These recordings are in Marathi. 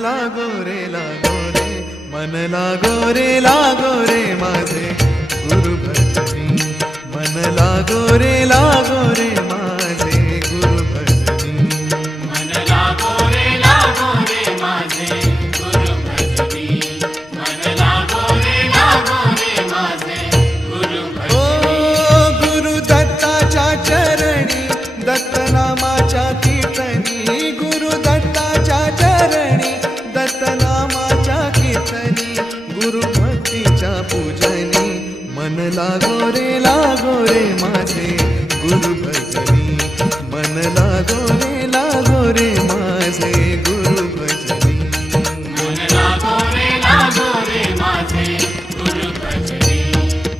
लागो रे मन लागो रे माझे गुरु भजनी मन लागो रे माझे गुरु भजनी मन लागो रे माझे गुरु भजनी मन लागो रे माझे गुरु भजनी ओ गुरु दत्ताच्या चरणी दत्त नामाच्या कीर्तनी गुरु दत्ताच्या चरणी दत्त नामाच्या कीर्तनी गुरु भक्तीच्या पूजनी मन लागो रे माझे गुरु भजनी मन लागो रे माझे गुरु भजनी मन लागो रे माझे गुरु भजनी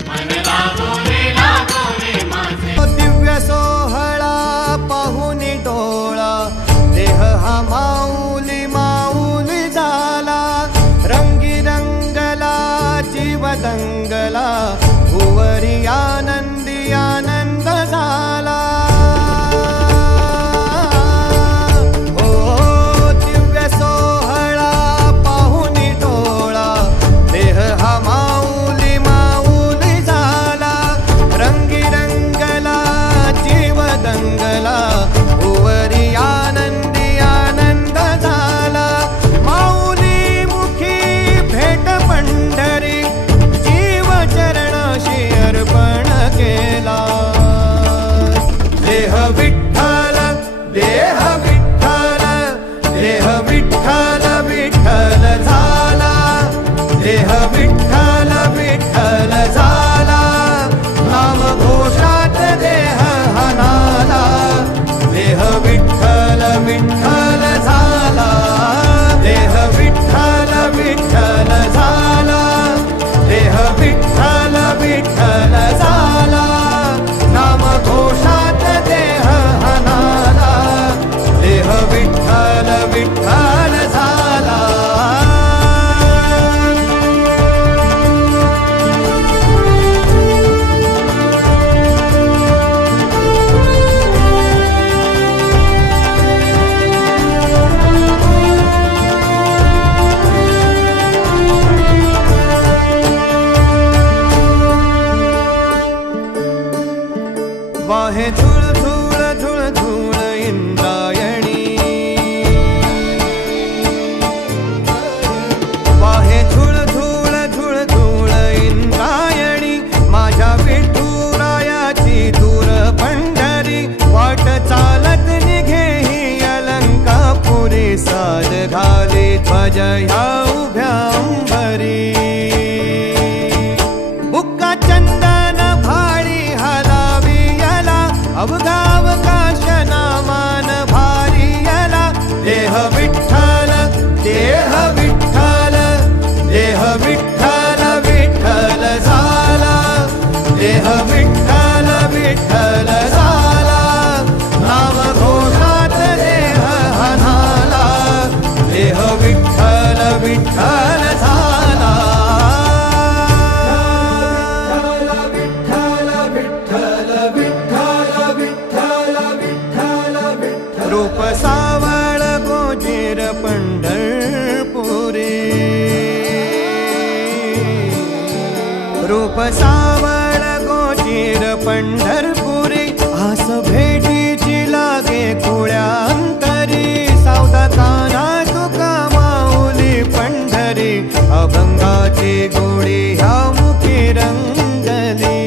मन लागो रे माझे दिव्य सोहळा पाहुनी डोळा देह हा माऊली झाला रंगी रंगला जीव दंगला भुवरी आनंद झाला ओ दिव्य सोहळा पाहुनी डोळा देह हा माऊली झाला रंगी रंगला जीव दंगला भुवरी आनंद झाला माऊली मुखी भेट पंढरी जीव चरणाशी अर्पण केला देह विठ्ठल विठ्ठल झाला देह विठ्ठल झाला नाम घोषात देह हनाला देह विठ्ठल झाला देह विठ्ठल झाला देह विठ्ठल झाला नाम घोषात देह हनाला देह विठ्ठल झाला वाहे झुळ इंद्रायणी वाहे झुळ इंद्रायणी माझ्या विठुरायाची दूर पंढरी वाट चालत निघे ही अलंकापुरी साज घाली ध्वज ह्या उभ्या अंबरी बुक्का चंदन भाळी अवकाश नामान भारी यला देह विठ्ठल झाला देह विठ्ठल झाला नाम घोषात देह हनाला देह विठ्ठल झाला रूप सावळ गोजीर पंढरपुरी रूप सावळ गोजीर पंढरपुरी आस भेटीची लागे खुळ्या अंतरी सावधा काना तुका माऊली पंढरी अभंगाची गोडी ह्या मुखी रंगली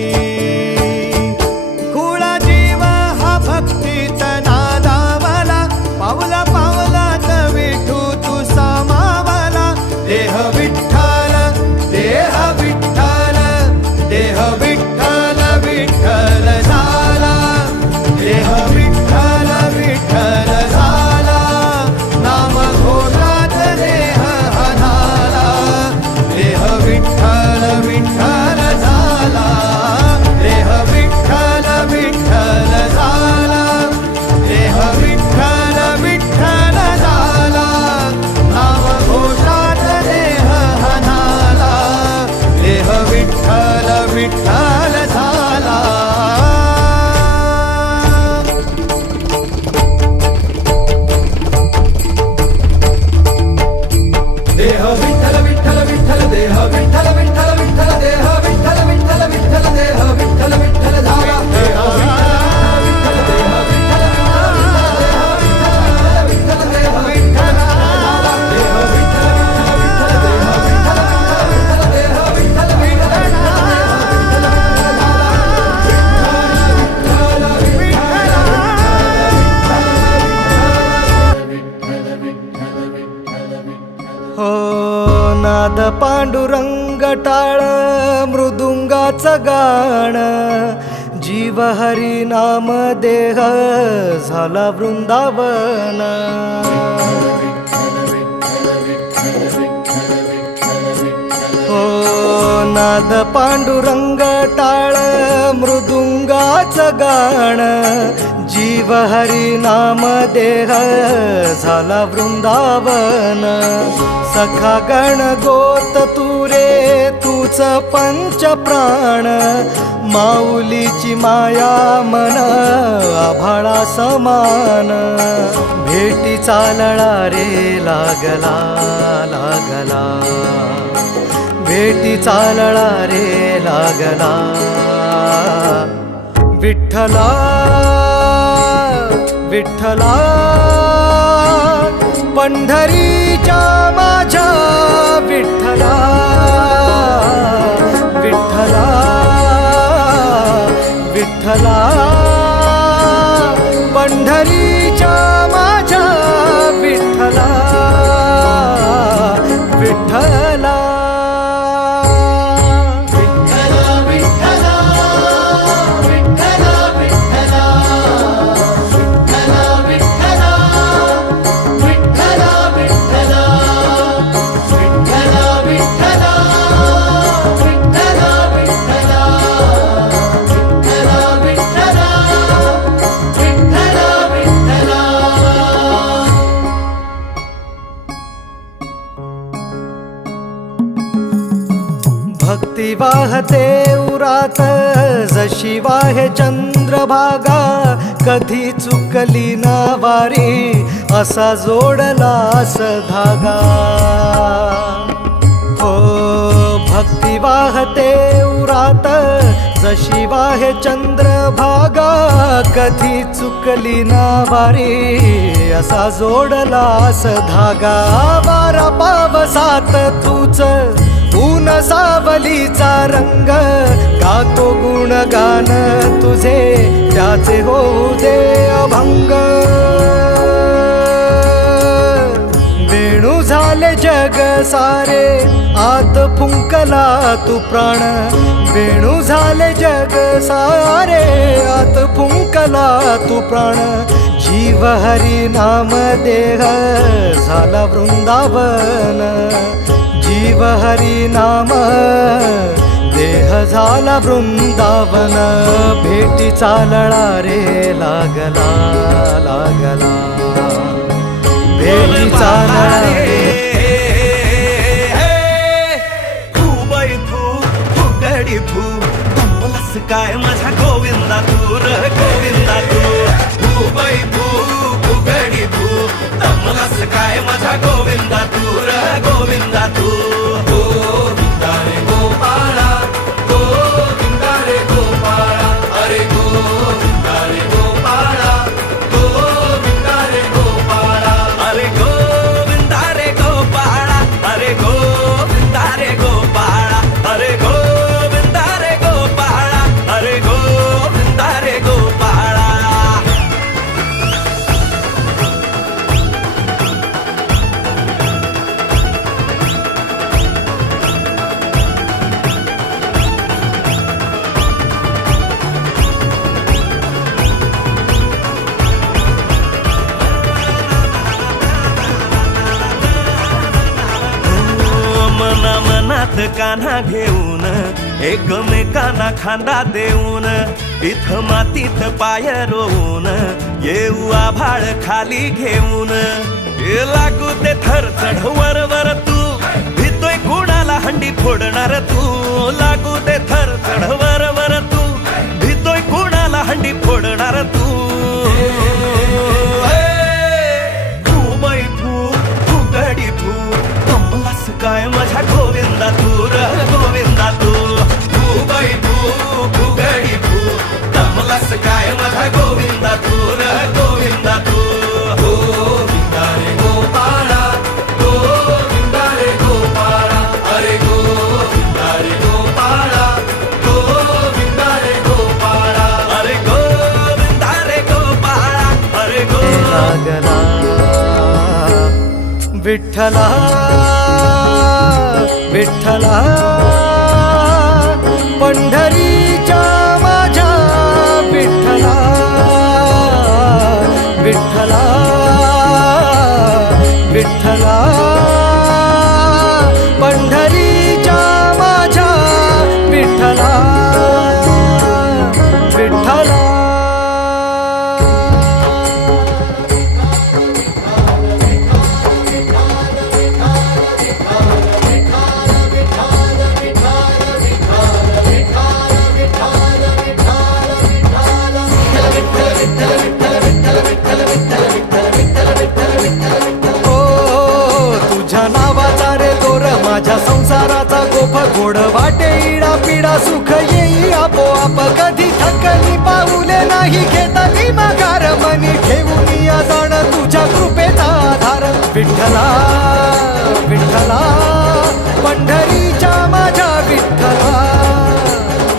खुळा जीव हा भक्तीत नादावला पावला पावलात विठू तू सामावला देह विठ्ठल झाला देह विठ्ठल गाण जीव हरी नाम देह झाला वृंदावन हो नाद पांडुरंग टाळ मृदुंगाचं गाण जीव हरी नाम देह झाला वृंदावन सखा गण गोत तुरे तूच पंच प्राण माऊलीची माया मन आभाळा समान भेटी चालळा रे लागला लागला भेटी चालळा रे लागला विठ्ठला विठ्ठला पंढरीच्या माझ्या विठ्ठला विठ्ठला विठ्ठला पंढरीच्या माझ्या विठ्ठला विठ्ठला भक्ती वाहते उरात जशी वाहे चंद्रभागा कधी चुकली ना वारी असा जोडलास धागा हो भक्ती वाहते उरात जशी वाहे चंद्रभागा कधी चुकली ना वारी असा जोडलास धागा वारा पावसात तूच ऊन सावलीचा रंग गातो गुणगान तुझे त्याचे होऊ दे अभंग वेणू झाले जग सारे आत फुंकला तू प्राण वेणू झाले जग सारे आत फुंकला तू प्राण जीव हरी नाम देह झाला वृंदावन जीव हरी नाम देह झाला वृंदावन भेटी चालळा रे लागला लागला भेटी चालळा रे बाई फू गडी फू दमलस काय माझा गोविंदा तू र गोविंदा तू बाई फू गडी फू दमलस काय माझा गोविंदा तू र गोविंदा तू गोविंदा रे गोपाळा गोविंदा रे गोपाळा अरे गोविंदा रे गोपाळा गोविंदा रे गोपाळा अरे गोविंदा रे गोपाळा अरे गोविंदा रे गोपाळा अरे गोविंदा रे गोपाळा अरे गोविंदा रे गोपाळा मनात कान्हा घेऊन एकमेकांना खांदा देऊन इथं मातीत पाय रोवून येऊ आभाळ खाली घेऊन लागू ते थर चढवर वर तू भितोय कुणाला हंडी फोडणार तू लागू ते थर चढवर वर तू भितोय कुणाला हंडी फोडणार तू बाई फू गडी फू कमलास काय माझ्या गोविंदा तू र गोविंदा तू बाई फू गडी फू कमलास काय माझ्या गोविंदा तू र गोविंदा तू गोविंदा रे गोपाळा गोविंदा रे गोपाळा अरे गोविंदा रे गोपाळा गोविंदा रे गोपाळा अरे गोविंदा रे गोपाळा अरे लागला विठ्ठला विठ्ठला पंढरीच्या माझ्या विठ्ठला विठ्ठला विठ्ठला पंढरीच्या माझ्या विठ्ठला विठ्ठला तुझ्या नावाचा रे दोर माझ्या संसाराचा गोफ गोड वाटे इडा पिडा सुख येई आपोआप कधी थकली पाऊले नाही घेतली माघार मनी ठेवून या जाण तुझ्या कृपेचा आधार विठ्ठला विठ्ठला पंढरीच्या माझ्या विठ्ठला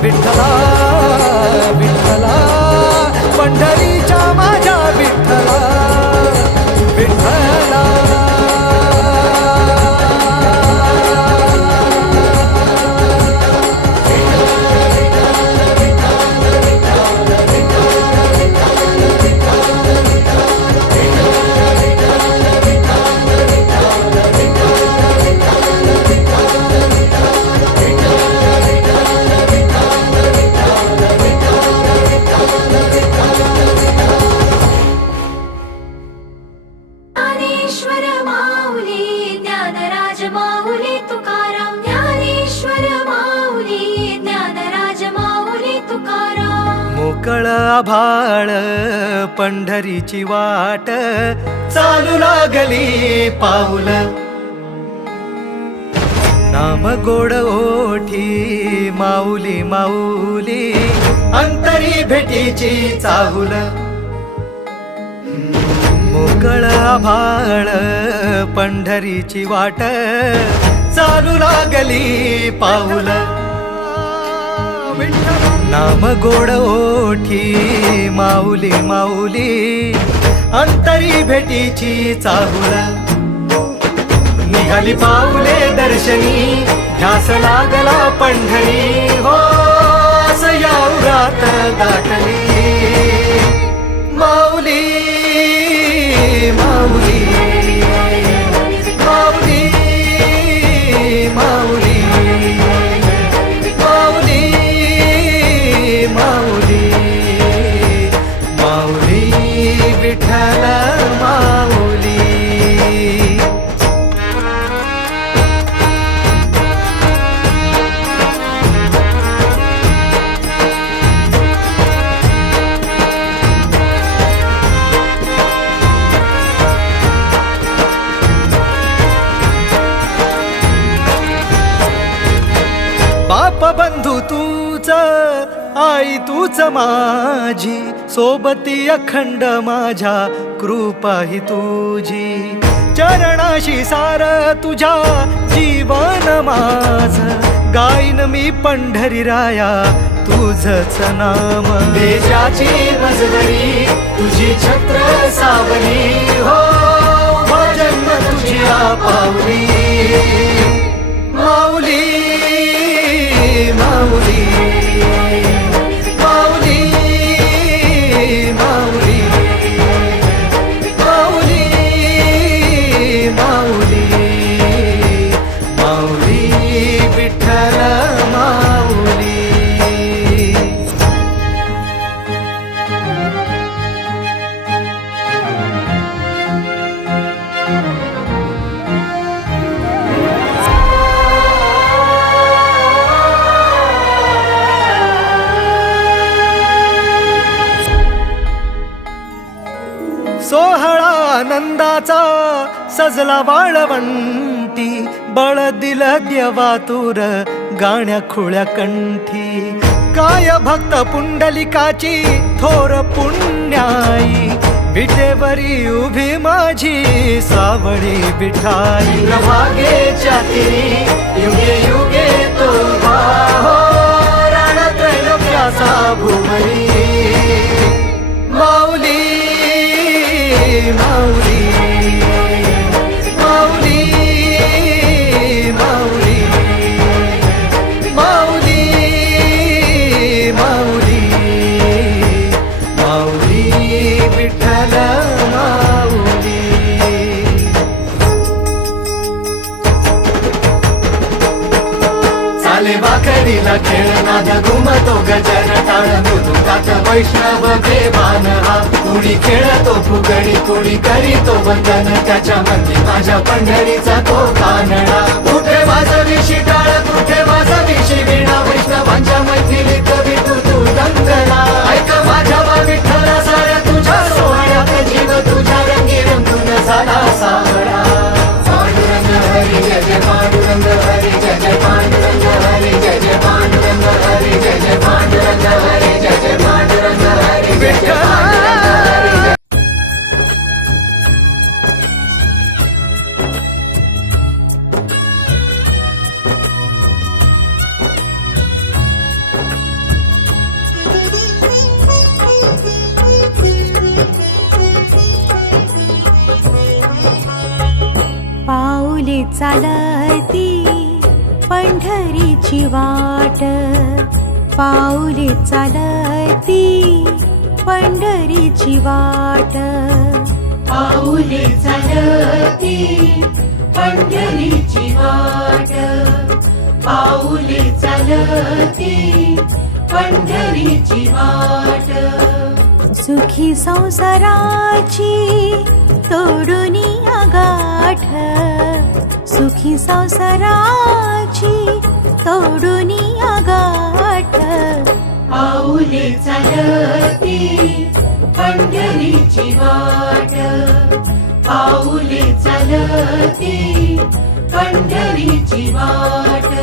विठ्ठला विठ्ठला पंढरीच्या माझ्या विठ्ठला विठ्ठला ज्ञानेश्वर माऊली ज्ञानराज माऊली तुकाराम ज्ञानेश्वर माऊली ज्ञानराज माऊली तुकाराम मोकळ आभाळ पंढरीची वाट चालू लागली पाऊल नाम गोड ओठी माऊली माऊली अंतरी भेटीची चाहुल मोकळ आभाळ पंढरीची वाट चालू लागली पाऊल नाम गोड ओठी माऊली माऊली अंतरी भेटीची चाहुल निघाली पाऊले दर्शनी ध्यास लागला पंढरी हो असं या उरात दाटली माऊली माऊली माऊली माऊली माऊली माऊली माऊली विठ्ठल माऊली बाप बंधू तूच आई तूच माझी सोबती अखंड माझ्या कृपा ही तुझी चरणाशी सार तुझ्या जीवन माझ गाईन मी पंढरी राया तुझच नाम देशाची मजबरी तुझी छत्र सावली हो जन्म तुझी पावली माऊली माऊली माऊली माऊली माऊली माऊली माऊली विठ्ठल माऊली सोहळा आनंदाचा सजला वाळवंटी बळ दिलं देवातूर गाण्या खुळ्या कंठी काय भक्त पुंडलिकाची थोर पुण्याई विटेवरी उभी माझी सावळी विठाई प्रभागेच्या तिरी युगे युगे तो हो रणत्रैलोक्याचा भूमरी माऊली माऊली माऊली माऊली माऊली टाळ मृदुंगात वैष्णव देवान हा. कुणी खेळतो फुगडी कुणी करीतो वंदन त्याच्या मंदी माझ्या पंढरीचा तो कानडा. कुठे वाजवी शिटाळ कुठे वाजवी शिवीणा वैष्णवांच्या मैथिलीत विठू तू दंगला. ऐक माझ्या विठ्ठला साऱ्या तुझ्या सोहळ्यात जीव तुझ्या रंगी रंगून झाला सावळा. पांडुरंग हरी जय जय पांडुरंग हरी जय जय पांडुरंग हरी जय जय पांडुरंग हरी जय जय पांडुरंग हरी जय जय पांडुरंग हरी जय जय पांडुरंग हरी जय. पाऊले चालती पंढरीची वाट, पाऊले चालती पंढरीची वाट. पाऊले चालती पंढरीची वाट, पाऊले चालती पंढरीची वाट. सुखी संसाराची तोडून गाठ, सुखी संसाराची तोडून गाठ. पाऊले चालती पंढरीची वाट, पाऊले चालती पंढरीची वाट.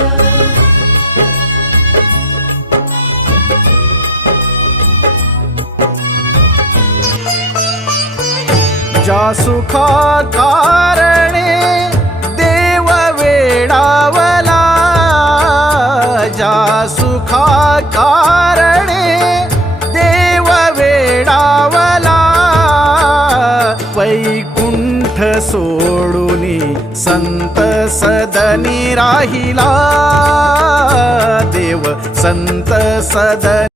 ज्या सुखा कारणे देव वेडावला, ज्या सुखा कारणे देव वेडावला. वैकुंठ सोडूनी संत सदनी राहिला, देव संत सदनी.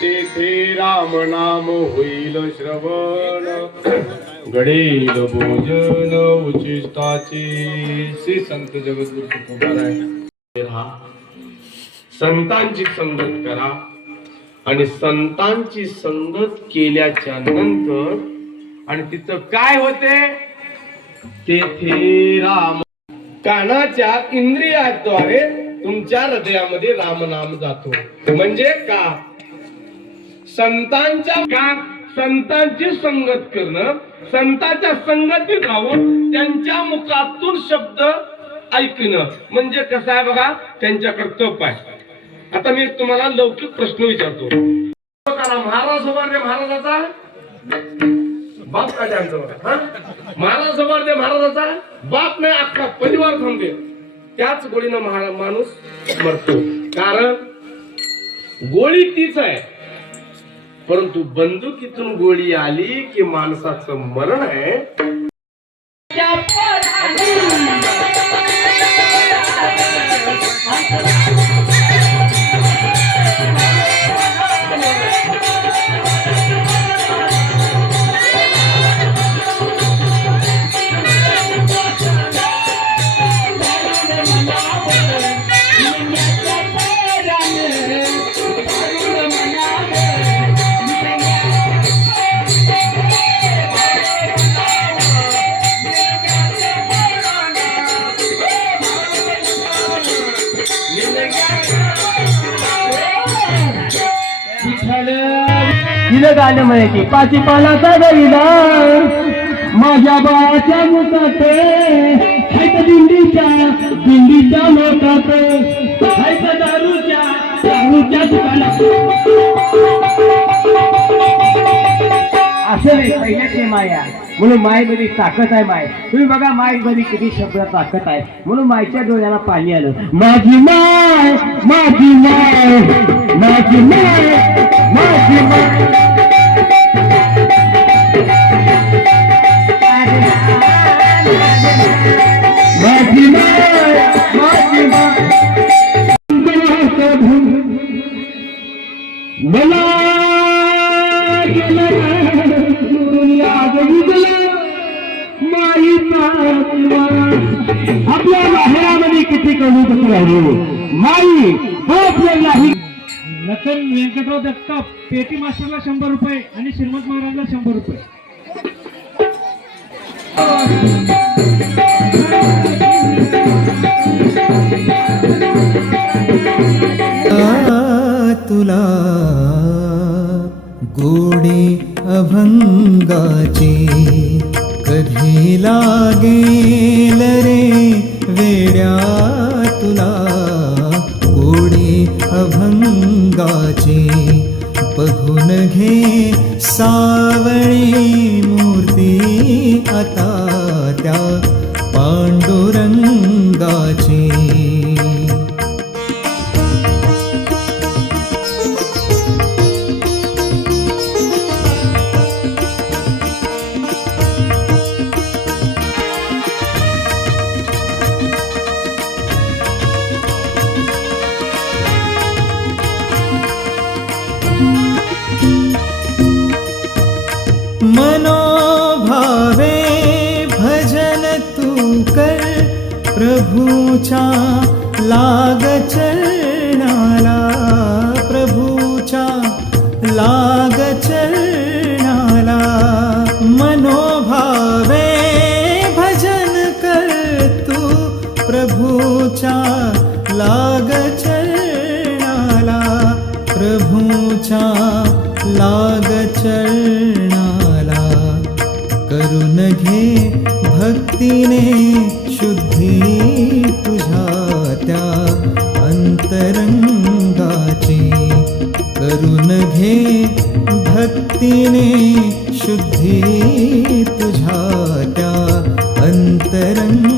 तेथे राम नाम होईल श्रवण, घडेल भोजन उचिष्टाचे. श्री संत जगद्गुरु तुकोबाराय. संतांची संगत करा आणि संतांची संगत केल्याच्या नंतर आणि तिचं काय होते, तेथे राम. कानाच्या इंद्रियाद्वारे तुमच्या हृदयामध्ये रामनाम जातो. म्हणजे का, संतांची संगत करणं, संतांच्या संगतीत राहून त्यांच्या मुखातून शब्द ऐकणं म्हणजे कसं आहे बघा, त्यांच्याकडे तप आहे. आता मी तुम्हाला लौकिक प्रश्न विचारतो. महाराज उभारले महाराजाचा बाप काय त्यांचं बघा. महाराज उभारले महाराजाचा बाप नाही, अख्खा परिवार थांबते. त्याच गोळीनं माणूस मरतो. कारण गोळी तीच आहे, परंतु बंदुकीतून गोळी आली की माणसाचं मरण आहे. पहिलं गाणं म्हणायचे पाची पानाचा गरीदार माझ्या बाळाच्या मुखात हायत दिंडीच्या लोकात हायत दारूच्या दुकानात असं नाही पहिल्याची माया म्हणून मायेमध्ये ताकद आहे माय तुम्ही बघा मायेमध्ये किती शब्द ताकद आहे म्हणून मायच्या डोळ्याला पाणी आलं माझी माय माझी माय माझी माय माझी माय माझी माय माझी माय मला आपल्या माहेरामध्ये किती कमी कशी राहिली माई नाही. नकल व्यंकटराव दत्ता पेटी मास्टरला 100 रुपये आणि श्रीमंत महाराजला 100 रुपये. तुला गोडे अभंगाचे कधी लागेल रे वेड्या तुला गोडे अभंगाचे बघून घे सावळी मूर्ती आता त्या पांडुरंगाची. मनोभावे भजन तू कर प्रभूच्या लाग चरणाला प्रभूच्या लाग चरणाला. मनोभावे भजन कर तू प्रभूच्या लाग चरणाला प्रभूच्या लाग चरणाला. करून घे भक्तीने शुद्धी तुझ्या त्या अंतरंगाची. करून घे भक्तीने शुद्धी तुझ्या त्या अंतरंगाची.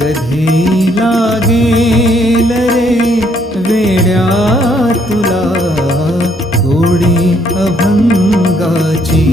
कधी लागेल रे वेड्या तुला गोडी अभंगाची.